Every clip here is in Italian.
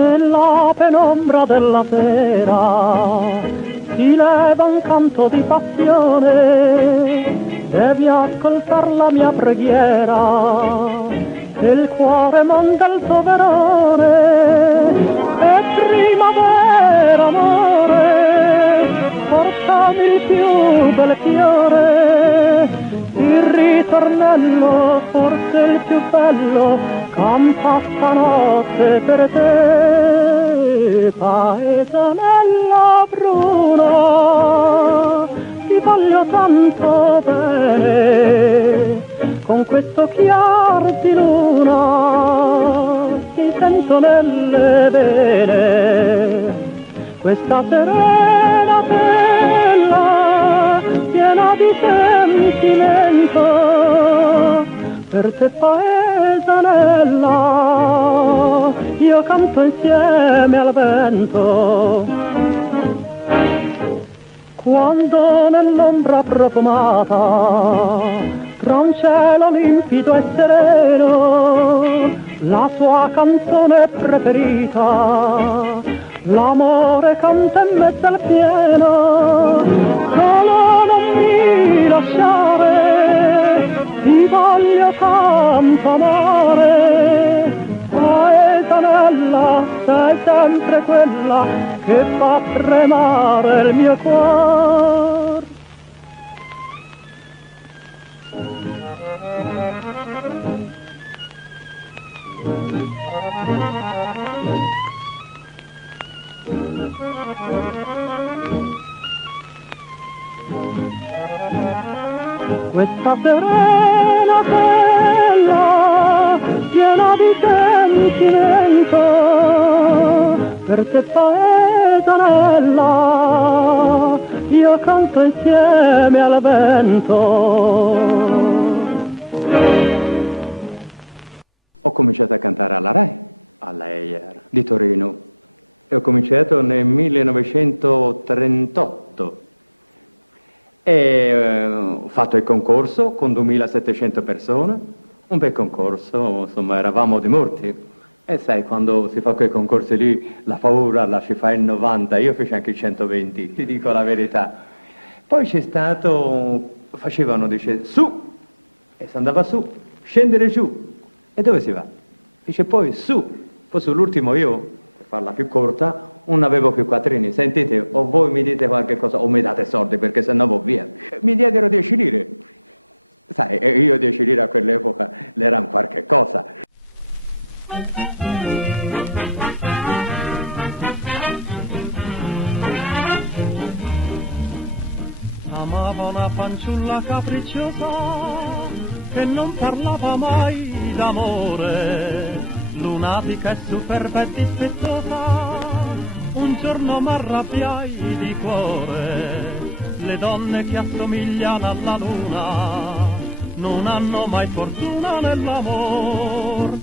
Nella penombra della sera si leva un canto di passione, devi ascoltar la mia preghiera, che il cuore monta il tuo verone, è primavera amore, portami il più bel fiore, il ritornello forse il più bello, canta stanotte per te, paesanella bruna, ti voglio tanto bene, con questo chiar di luna ti sento nelle vene, questa serena bella piena di sentimento, per te paesanella io canto insieme al vento. Quando nell'ombra profumata, tra un cielo limpido e sereno, la sua canzone preferita, l'amore canta in mezzo al pieno, solo non mi lasciare, ti voglio tanto amare, paesanella, sei sempre quella che fa tremare il mio cuore. Questa serena bella piena di sentimento, per te paesanella io canto insieme al vento. Amava una fanciulla capricciosa che non parlava mai d'amore, lunatica e superba e dispettosa, un giorno m'arrabbiai di cuore. Le donne che assomigliano alla luna non hanno mai fortuna nell'amor.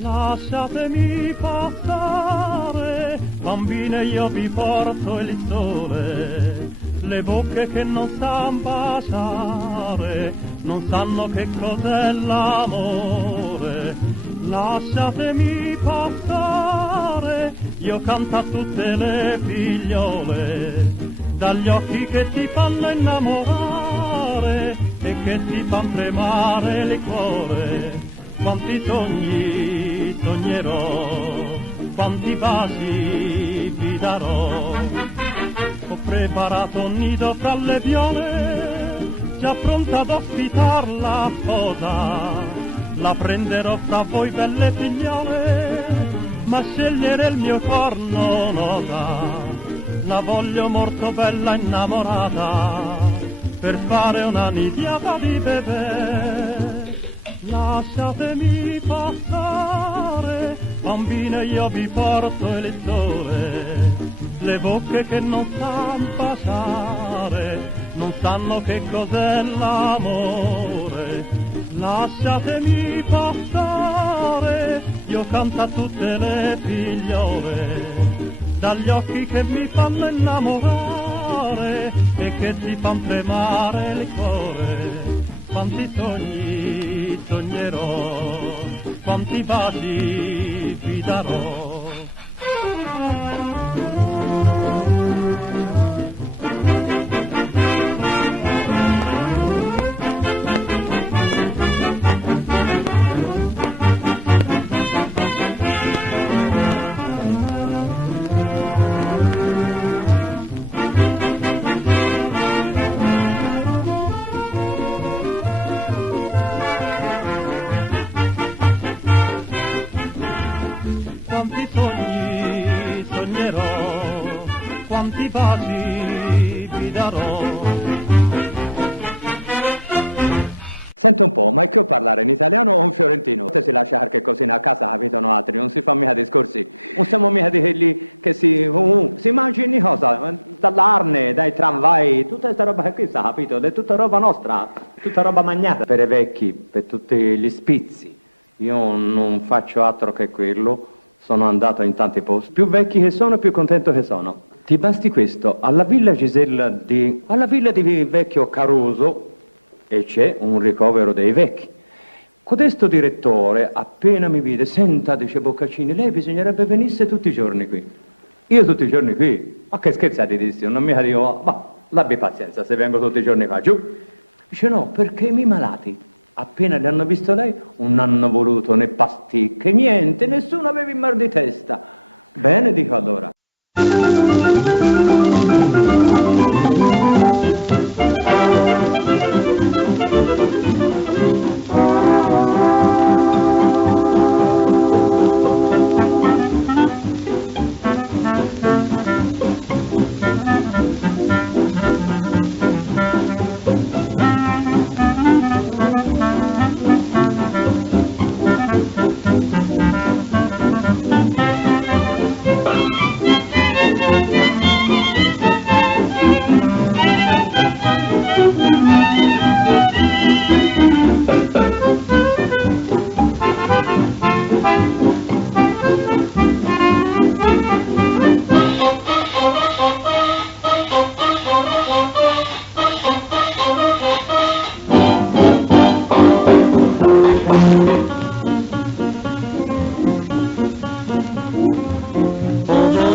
Lasciatemi passare, bambine, io vi porto il sole. Le bocche che non sanno baciare non sanno che cos'è l'amore. Lasciatemi passare, io canto a tutte le figliole, dagli occhi che ti fanno innamorare e che ti fanno tremare il cuore. Quanti sogni sognerò, quanti baci vi darò. Ho preparato un nido fra le viole, già pronta ad ospitar la sposa. La prenderò fra voi belle figliole, ma scegliere il mio cor non osa. La voglio molto bella innamorata, per fare una nidiata di bebè. Lasciatemi passare, bambine, io vi porto il sole. Le bocche che non sanno baciare non sanno che cos'è l'amore. Lasciatemi passare, io canto a tutte le figliole, dagli occhi che mi fanno innamorare e che ti fanno tremare il cuore. Quanti sogni sognerò, quanti baci vi darò. quanti sogni sognerò, quanti baci vi darò.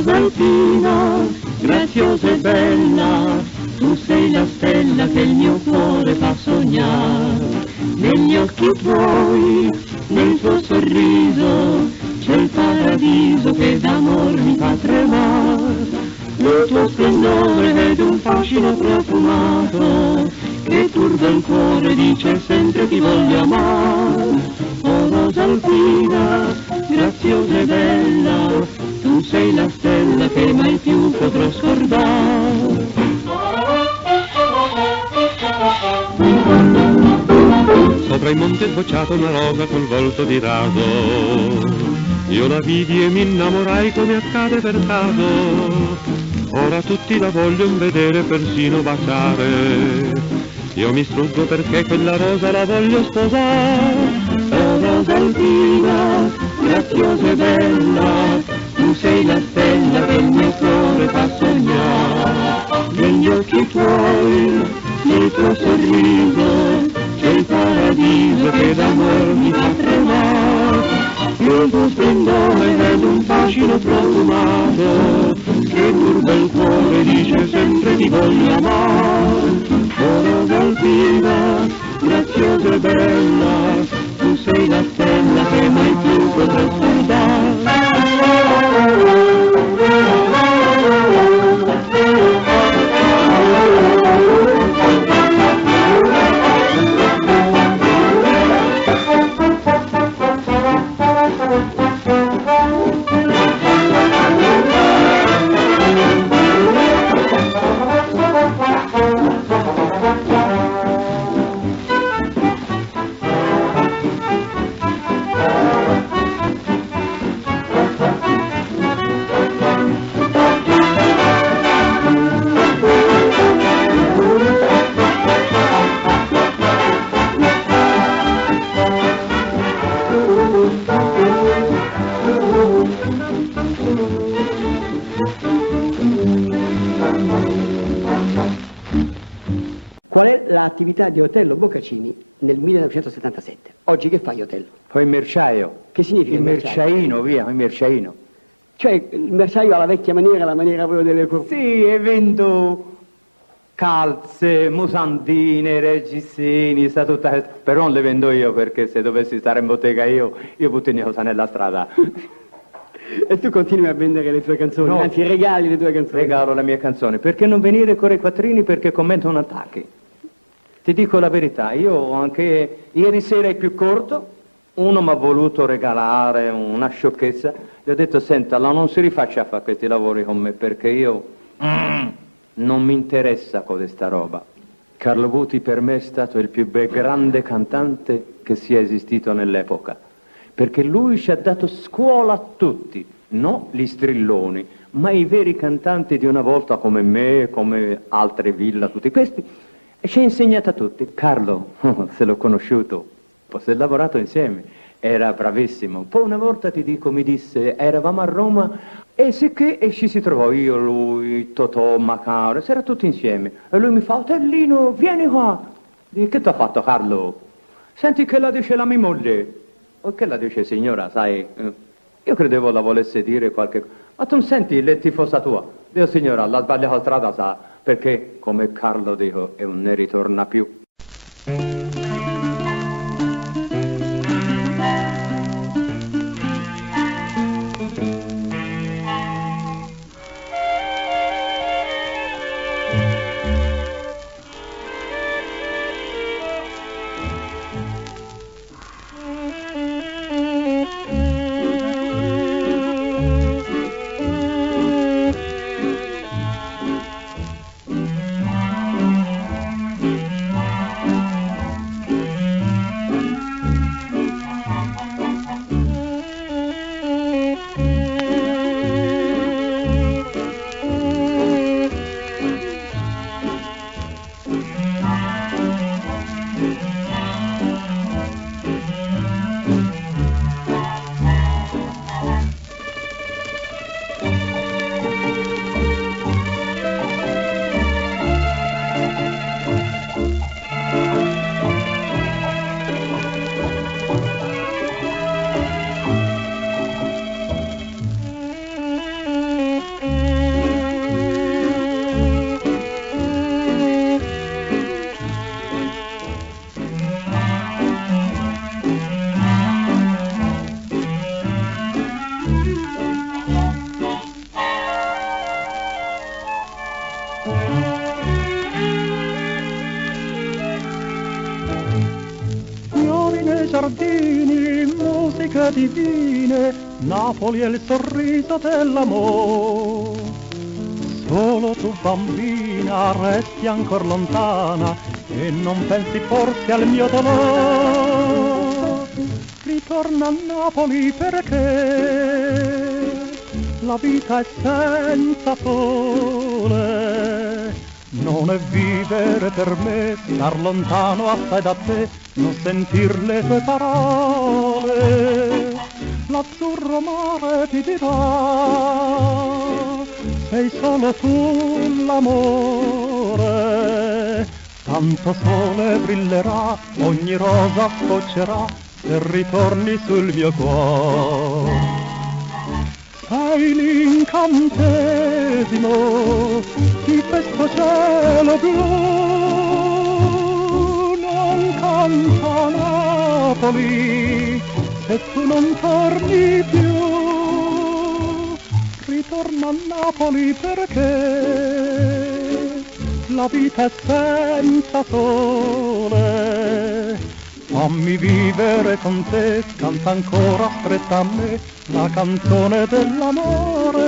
Rosaltina, graziosa e bella, tu sei la stella che il mio cuore fa sognare. Negli occhi tuoi, nel tuo sorriso, c'è il paradiso che d'amor mi fa tremare. Nel tuo splendore vedo un fascino profumato che turba il cuore e dice sempre ti voglio amare. Oh Rosaltina, graziosa e bella, tu sei la stella che mai più potrò scordare. Sopra il monte sbocciato una rosa col volto di raso, io la vidi e mi innamorai come accade per caso. Ora tutti la vogliono vedere, persino baciare. Io mi struggo perché quella rosa la voglio sposare. Oh Rosaltina, graziosa e bella, tu sei la stella che il mio cuore fa sognare. Negli occhi tuoi, nel tuo sorriso, c'è il paradiso che d'amor mi fa tremare. Nel tuo splendore vedo un fascino profumato che turba il cuore e dice sempre ti voglio amare. Oh Rosaltina, graziosa e bella, tu sei la stella che mai più potrò scordare. divine, Napoli è il sorriso dell'amore. Solo tu bambina resti ancor lontana e non pensi forse al mio dolore. Ritorna a Napoli perché la vita è senza sole. Non è vivere per me, star lontano assai da te, non sentir le tue parole. L'azzurro mare ti dirà, sei solo tu l'amore. Tanto sole brillerà, ogni rosa sfoccerà, se ritorni sul mio cuore. Sei l'incantesimo di questo cielo blu, non canta Napoli se tu non torni più. Ritorna a Napoli perché la vita è senza sole. Fammi vivere con te, canta ancora stretta a me la canzone dell'amore.